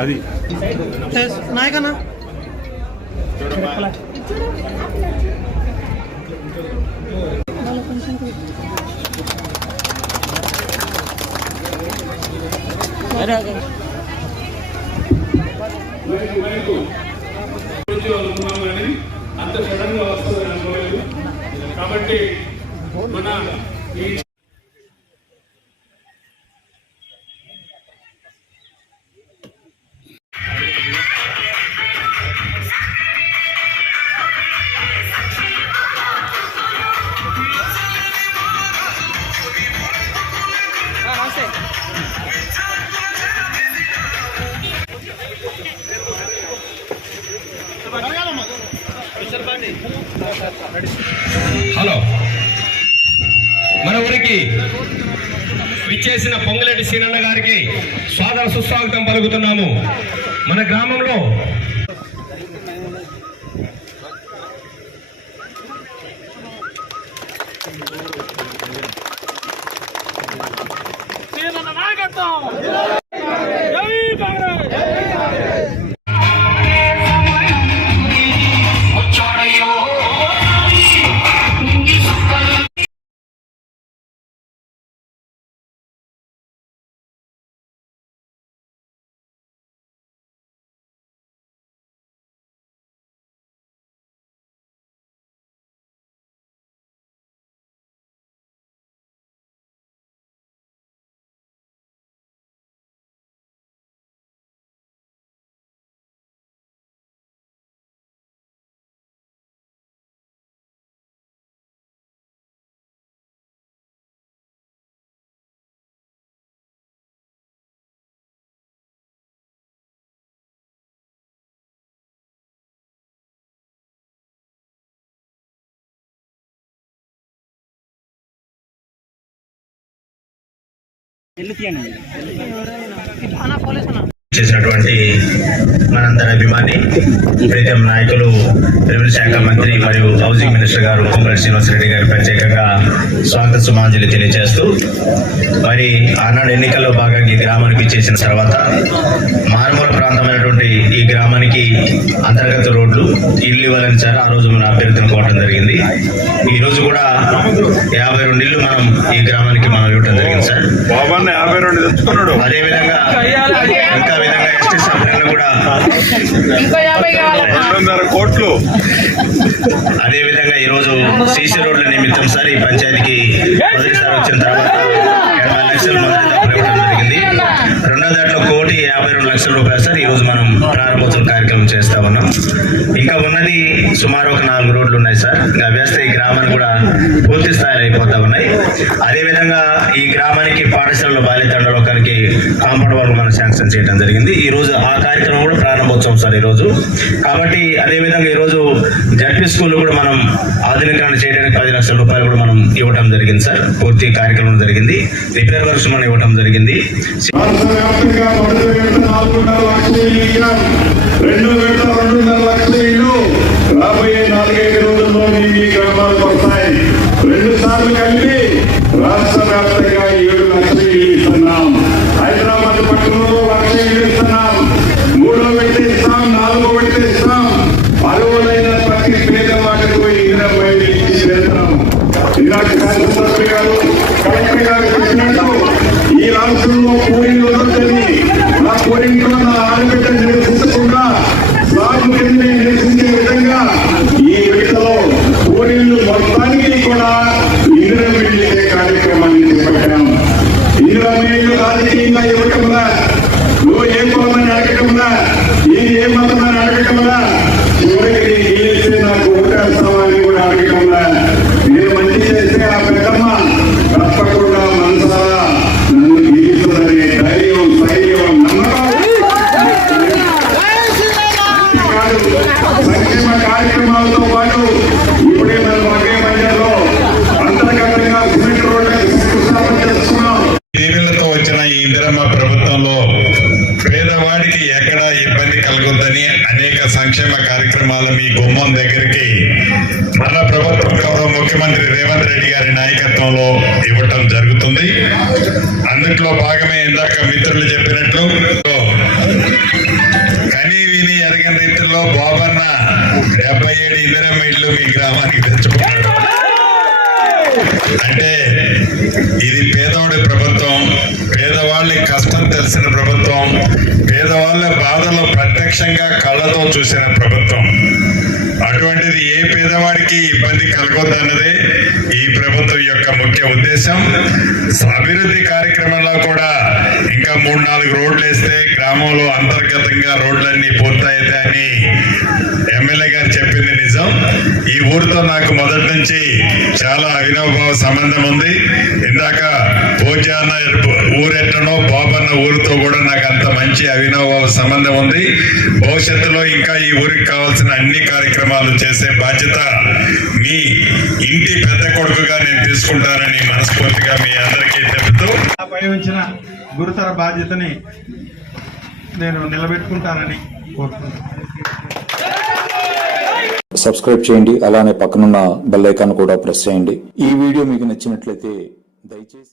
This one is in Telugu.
అది నాయకన్నా అంత సడన్ గా వస్తుందని అనుకోలేదు. కాబట్టి మన హలో, మన ఊరికి విచ్చేసిన పొంగులేటి సీనన్న గారికి స్వాగత సుస్వాగతం పలుకుతున్నాము. మన గ్రామంలో చేసినటువంటి మనందరి అభిమాని ప్రీతం నాయకులు రెవెన్యూ శాఖ మంత్రి మరియు హౌసింగ్ మినిస్టర్ గారు పొంగులేటి శ్రీనివాసరెడ్డి గారు ప్రత్యేకంగా స్వాగత సుమాంజలి తెలియజేస్తూ, మరి ఆనాడు ఎన్నికల్లో భాగంగా ఈ గ్రామానికి చేసిన తర్వాత మారుమూల ప్రాంతమైనటువంటి ఈ గ్రామానికి అంతర్గత రోడ్లు ఇల్లు ఇవ్వాలని సార్ ఆ రోజు మన అభ్యర్థులను కోవడం జరిగింది. ఈ రోజు కూడా 52 ఇల్లు మనం ఈ గ్రామానికి మనం ఇవ్వడం జరిగింది సార్. అదేవిధంగా ఇంకా విధంగా ఎస్టీ సభ్యులను కూడా కోట్లు, అదేవిధంగా ఈరోజు సీసీ రోడ్ల నిమిత్తం సార్ ఈ పంచాయతీకి మొదటిసారి వచ్చిన తర్వాత 80 లక్షలు మొదటి డబ్బులు ఇవ్వడం జరిగింది. రెండో దాంట్లో 1,52,00,000 రూపాయలు సార్ ఈరోజు మనం ప్రారంభోత్సవ కార్యక్రమం చేస్తా ఉన్నాం. ఇంకా ఉన్నది సుమారు ఒక 4 రోడ్లు ఉన్నాయి సార్. ఇంకా వేస్తే ఈ గ్రామాన్ని కూడా పూర్తి స్థాయిలో అయిపోతా ఉన్నాయి. అదేవిధంగా ఈ గ్రామానికి పాఠశాలలో బాల్యతండలో ఒకరికి కాంపౌండ్ వాళ్ళు మనం శాంక్షన్ చేయడం జరిగింది. ఈ రోజు ఆ కార్యక్రమం కూడా ప్రారంభోత్సవం సార్ ఈ రోజు. కాబట్టి అదేవిధంగా ఈ రోజు జడ్పీ స్కూల్ కూడా మనం ఆధునీకరణ చేయడానికి 10 లక్షల రూపాయలు కూడా మనం ఇవ్వడం జరిగింది సార్. పూర్తి కార్యక్రమం జరిగింది. రిపేర్ వర్క్స్ మనం ఇవ్వడం జరిగింది. రాబోయే 4-5 రోజుల్లో మీ గ్రామాలకు వస్తాయి. 2 సార్లు కలిపి రాష్ట్ర వ్యాప్తంగా 7 లక్షలు ఇల్లు ఇస్తున్నాం. హైదరాబాద్ పట్టణంలో 1,00,000 ఇల్లు ఇస్తున్నాం. 3వ విడత ఇస్తాం, 4వ విడత ఇస్తాం. అర్హులైన ప్రతి పేదవాడికి 20 ఇల్లు ఇచ్చి చేస్తాం. ఈనాటి శాసనసభ్యులు గారు కలెక్టర్ గారు చెప్పినట్టు ఈ రాష్ట్రంలో కూలీలు వస్తుంది. ఆ కూలీలో నా ఆడబిడ్డను నిరసించకుండా స్లాబ్ కింద నిరసించే విధంగా ఈ విడతలో కూలీలు మొత్తానికి కూడా ఇందిరా మిల్లు ఇచ్చే కార్యక్రమాన్ని చేపట్టాం. ఇందిరా మిల్లు రాజకీయంగా ఇవ్వటంలా, నువ్వు ఏ కులమని అడగటంలా, ఇది ఏ మతమని అడగటంలా, చివరికి గెలిస్తే నాకు ఓటేస్తామని కూడా అడగటంలా, నేను మంచి చేస్తే ఆ పెద్దమ్మ తప్పకుండా మనసారా నన్ను గెలుస్తుందనే ధైర్యం, స్థైర్యం, నమ్మకం సంక్షేమ కార్యక్రమాలతో పాటు ఇప్పుడే మనం ఒకే మధ్యలో అంతర్గతంగా సిమెంట్ రోడ్లకు శంకుస్థాపన చేస్తున్నాం. ప్రభుత్వంలో పేదవాడికి ఎక్కడా ఇబ్బంది కలగొద్దని అనేక సంక్షేమ కార్యక్రమాలు మీ గుమ్మం దగ్గరికి మన ప్రభుత్వం గౌరవ ముఖ్యమంత్రి రేవంత్ రెడ్డి గారి నాయకత్వంలో ఇవ్వటం జరుగుతుంది. అందుట్లో భాగమే ఇందాక మిత్రులు చెప్పినట్లు కనీ విని ఎరగని రీతిలో బాబన్న 77 ఇందిరమ్మ ఇళ్ళు మీ గ్రామానికి తెచ్చుకున్నాడు. అంటే ఇది పేదవాడి ప్రభుత్వం, పేదవాళ్ళ కష్టం తెలిసిన ప్రభుత్వం, పేదవాళ్ళ బాధలు ప్రత్యక్షంగా కళ్ళతో చూసిన ప్రభుత్వం. అటువంటిది ఏ పేదవాడికి ఇబ్బంది కలగొద్దన్నదే ఈ ప్రభుత్వం యొక్క ముఖ్య ఉద్దేశం. అభివృద్ధి కార్యక్రమంలో కూడా ఇంకా 3-4 రోడ్లు వేస్తే గ్రామంలో అంతర్గతంగా రోడ్లన్నీ పూర్తయితాయని ఎమ్మెల్యే గారు చెప్పింది నిజం. ఈ ఊరితో నాకు మొదటి నుంచి చాలా అవినాభావ సంబంధం ఉంది. ఇందాక భోజాన్న ఊరెట్టనో బాబన్న ఊరితో కూడా నాకు అంత మంచి అవినాభావ సంబంధం ఉంది. భవిష్యత్తులో ఇంకా ఈ ఊరికి కావాల్సిన అన్ని కార్యక్రమాలు చేసే బాధ్యత మీ ఇంటి పెద్ద కొడుకుగా నేను తీసుకుంటానని మనస్ఫూర్తిగా మీ అందరికీ చెబుతూ నాపై ఉంచిన గురుతర బాధ్యతని నేను నిలబెట్టుకుంటానని కోరుకుంటున్నాను. సబ్స్క్రైబ్ చేయండి, అలానే పక్కనున్న బెల్ ఐకాన్ కూడా ప్రెస్ చేయండి. ఈ వీడియో మీకు నచ్చినట్లయితే దయచేసి